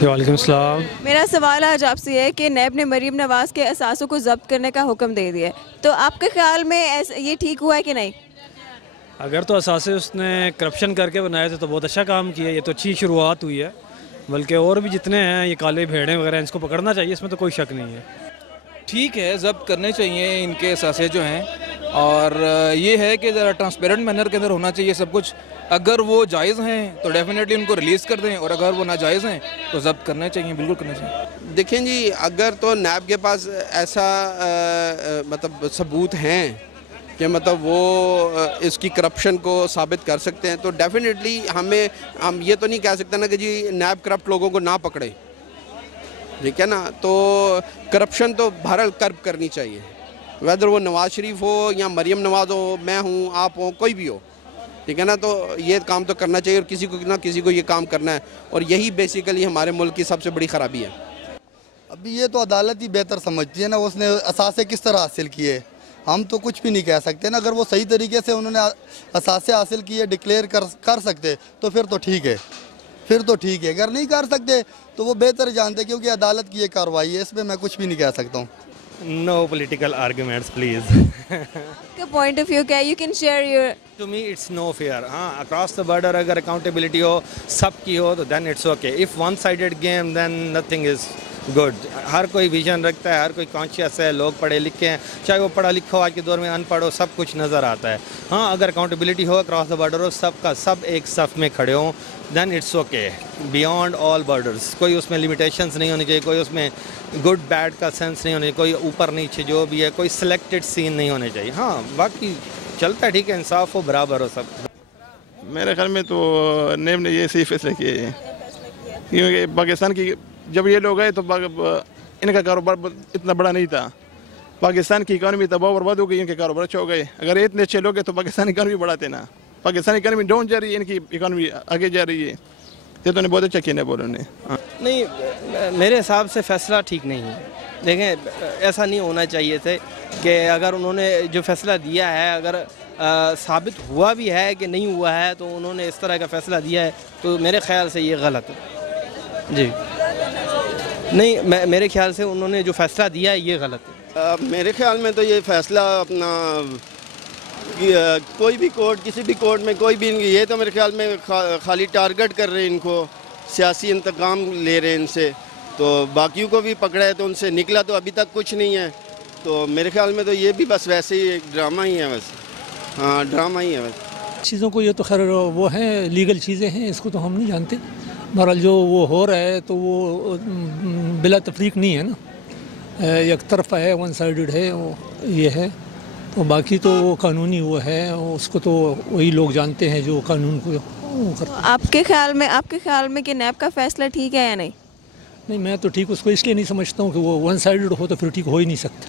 वालेकुम सलाम। मेरा सवाल आज आपसे है कि नैब ने मरीम नवाज़ के असासों को जब्त करने का हुक्म दे दिया है, तो आपके ख्याल में ये ठीक हुआ है कि नहीं? अगर तो असासे उसने करप्शन करके बनाए थे तो बहुत अच्छा काम किया, ये तो अच्छी शुरुआत हुई है। बल्कि और भी जितने हैं ये काले भेड़े वगैरह इनको पकड़ना चाहिए, इसमें तो कोई शक नहीं है। ठीक है, जब्त करने चाहिए इनके असासे जो हैं, और ये है कि ज़रा ट्रांसपेरेंट मैनर के अंदर होना चाहिए सब कुछ। अगर वो जायज़ हैं तो डेफिनेटली उनको रिलीज़ कर दें, और अगर वो नाजायज़ हैं तो जब्त करने चाहिए, बिल्कुल करने चाहिए। देखें जी, अगर तो नैब के पास ऐसा मतलब सबूत हैं कि मतलब वो इसकी करप्शन को साबित कर सकते हैं, तो डेफिनेटली हम ये तो नहीं कह सकते ना कि जी नैब करप्ट लोगों को ना पकड़े, ठीक है ना। तो करप्शन तो बहरहाल कर्ब करनी चाहिए, वेदर वो नवाज़ शरीफ हो या मरीम नवाज़ हो, मैं हूँ, आप हो, कोई भी हो, ठीक है ना। तो ये काम तो करना चाहिए और किसी को ना किसी को ये काम करना है, और यही बेसिकली हमारे मुल्क की सबसे बड़ी ख़राबी है। अभी ये तो अदालत ही बेहतर समझती है ना, उसने असासे किस तरह हासिल किए, हम तो कुछ भी नहीं कह सकते ना। अगर वो सही तरीके से उन्होंने असासे हासिल किए, डिक्लेयर कर सकते तो फिर तो ठीक है, फिर तो ठीक है। अगर नहीं कर सकते तो वो बेहतर जानते, क्योंकि अदालत की ये कार्रवाई है, इसमें मैं कुछ भी नहीं कह सकता हूँ। No political arguments, please. आपका पॉइंट ऑफ व्यू क्या है? You can share your. To me, it's no fair. हाँ, across the border अगर accountability हो, सबकी हो, तो then it's okay. If one-sided game, then nothing is good. हर कोई विजन रखता है, हर कोई कॉन्शियस है, लोग पढ़े लिखे हैं, चाहे वो पढ़ा लिखा हो, आज के दौर में अनपढ़ हो, सब कुछ नज़र आता है। हाँ, अगर अकाउंटेबिलिटी हो, अक्रॉस द बॉर्डर हो, सबका सब एक सफ़ में खड़े हों, then it's okay. Beyond all borders, कोई उसमें limitations नहीं होनी चाहिए, कोई उसमें गुड बैड का सेंस नहीं होना चाहिए, कोई ऊपर नीचे जो भी है, कोई सिलेक्टेड सीन नहीं होने चाहिए। हाँ, बाकी चलता है, ठीक है, इंसाफ हो, बराबर हो सब। मेरे ख्याल में तो नेब ने ये सही फैसले किए हैं, क्योंकि पाकिस्तान की जब ये लोग आए तो इनका कारोबार इतना बड़ा नहीं था। पाकिस्तान की इकानमी तबाह बर्बाद हो गई, इनके कारोबार अच्छे हो गए। अगर ये इतने अच्छे लोग हैं तो पाकिस्तानी इकानमी बढ़ाते ना। पाकिस्तानी इकानमी डाउन जा रही है, इनकी इकानमी आगे जा रही है, ये तो बहुत अच्छा किया ने बोलो ने। नहीं, मेरे हिसाब से फ़ैसला ठीक नहीं है। देखें, ऐसा नहीं होना चाहिए थे कि अगर उन्होंने जो फ़ैसला दिया है, अगर साबित हुआ भी है कि नहीं हुआ है, तो उन्होंने इस तरह का फ़ैसला दिया है, तो मेरे ख़्याल से ये गलत है जी। नहीं, मेरे ख्याल से उन्होंने जो फ़ैसला दिया है ये गलत है। मेरे ख्याल में तो ये फ़ैसला अपना कोई भी कोर्ट, किसी भी कोर्ट में कोई भी, ये तो मेरे ख्याल में खाली टारगेट कर रहे हैं, इनको सियासी इंतकाम ले रहे हैं इनसे। तो बाकियों को भी पकड़ा है तो उनसे निकला तो अभी तक कुछ नहीं है। तो मेरे ख्याल में तो ये भी बस वैसे ही एक ड्रामा ही है, बस। हाँ, ड्रामा ही है बस। चीज़ों को ये तो खैर वो हैं, लीगल चीज़ें हैं, इसको तो हम नहीं जानते। बहरहाल जो वो हो रहा है तो वो बिला तफरीक नहीं है ना, एक तरफा है, वन साइडेड है, वो ये है। तो बाकी तो वो कानूनी वो है, उसको तो वही लोग जानते हैं जो कानून को करते हैं। आपके ख्याल में कि नैब का फ़ैसला ठीक है या नहीं? नहीं, मैं तो ठीक उसको इसलिए नहीं समझता हूँ कि वो वन साइडेड हो तो फिर ठीक हो ही नहीं सकता।